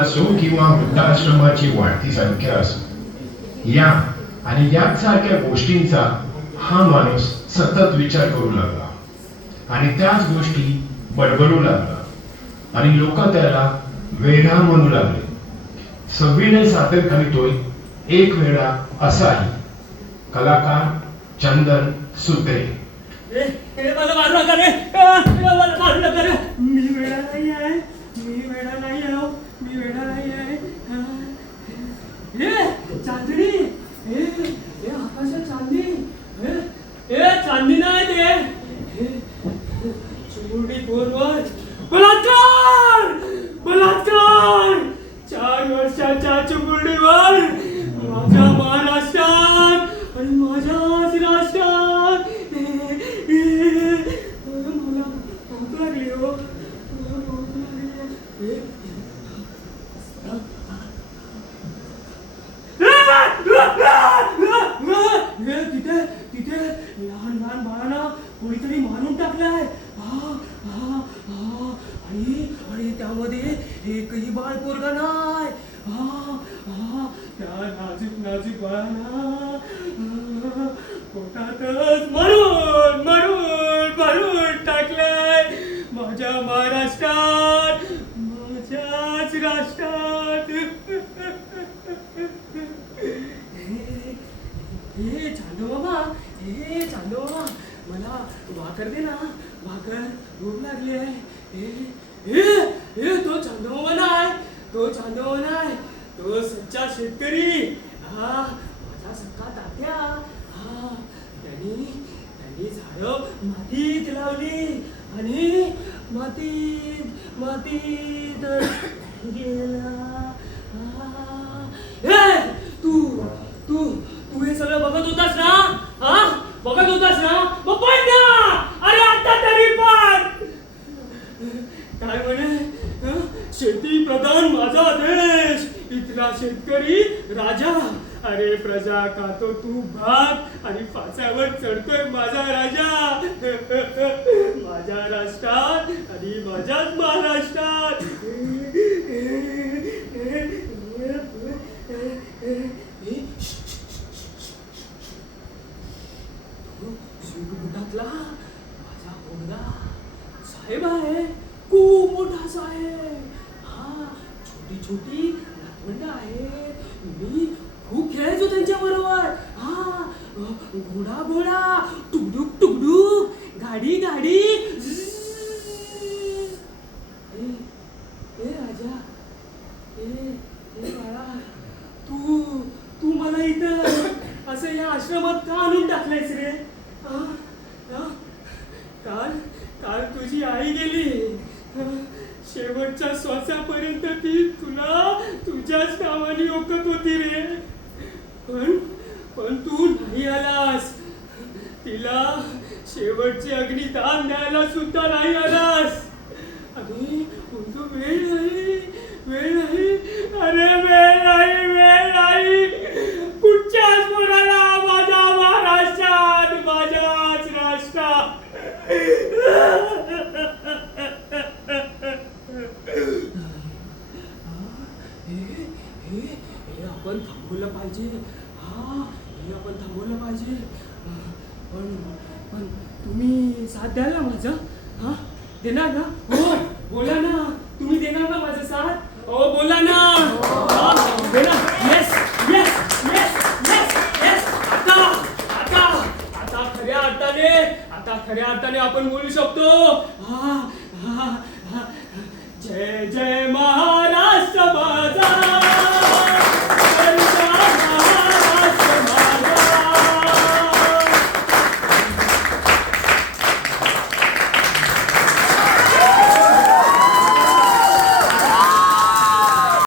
असो किंवा वृद्धाश्रमाची वाढती संख्या असो, या आणि यासारख्या गोष्टींचा हा माणूस सतत विचार करू लागला आणि त्याच गोष्टी बडबडू लागला आणि लोक त्याला वेडा म्हणू लागले. सव्वीने सादर करीतोय एक वेळा असाही. कलाकार चंदन सुत्रे. मला मारू नका रे, मला मारू नका रे. मी वेडा नाही आहे, मी वेडा नाही आहे, मी वेडा नाही आहे. चांदणी, आकाशात चांदणी, चांदणी नाही ते चिमुरडी पोरवर बलात्कार, बलात्कार. 4 वर्षाच्या चिमुरडीवर माझ्या महाराष्ट्रात आणि माझ्याच राष्ट्रात. मला भूक लागली हो, भूक लागली. तिथे तिथे लहान लहान बाळांना कोणीतरी मारून टाकलाय. आणि त्यामध्ये एकही बाळ पोरगा नाही. त्या नाजूक नाजूक बाळांना पोटातच मरून मरून मरून टाकलाय. माझ्या महाराष्ट्रात, माझ्याच राष्ट्रात. हे चांदू बाबा, हे चांदू बाबा, मला भाकर दे ना, भाकर भूक लागली आहे. तो चांदू बाबा नाही, तो चांदू बाबा नाही, तो सच्चा शेतकरी. माझा सख्खा तात्या. त्यांनी झाडं मातीत लावली आणि मातीत गेला. तू हे सगळं बघत होतास ना? बघत होतास ना? मग पण ना, अरे आता तरी पण. काय म्हणे, शेती प्रधान माझा देश, इथला शेतकरी राजा. अरे प्रजा खातो तू भात आणि फासावर चढतोय माझा राजा. माझ्या राष्ट्रात आणि माझ्याच महाराष्ट्रात. माझा पोरगा साहेब आहे, खूप मोठा साहेब. छोटी छोटी नातवंड आहे. मी खूप खेळायचो त्यांच्या बरोबर. घोडा घोडा, टुकडुक टुकडुक, गाडी गाडी. राजा, बाळा, तू मला इथं असं या आश्रमात का आणून टाकलायस रे? काल तुझी आई गेली. शेवटच्या श्वासापर्यंत ती तुला तुझ्याच नावाने ओळखत होती रे. पण तू नाही आलास. तिला शेवटचे अग्निदान द्यायला सुद्धा नाही आलास. अरे कोणतं वेळ नाही, वेळ नाही, अरे वेळ नाही, वेळ नाही. कुठच्याच मुलाला माझ्या महाराष्ट्रात, माझ्याच राष्ट्रात. हे आपण थांबवलं पाहिजे. हे आपण थांबवलं पाहिजे. पण तुम्ही साथ द्याल ना माझं? देणार ना? हो, बोला ना, तुम्ही देणार ना माझं साथ? हो, बोला ना. देणार? Yes yes yes yes yes. आता खऱ्या अर्थाने आपण बोलू शकतो. जय जय महाराज.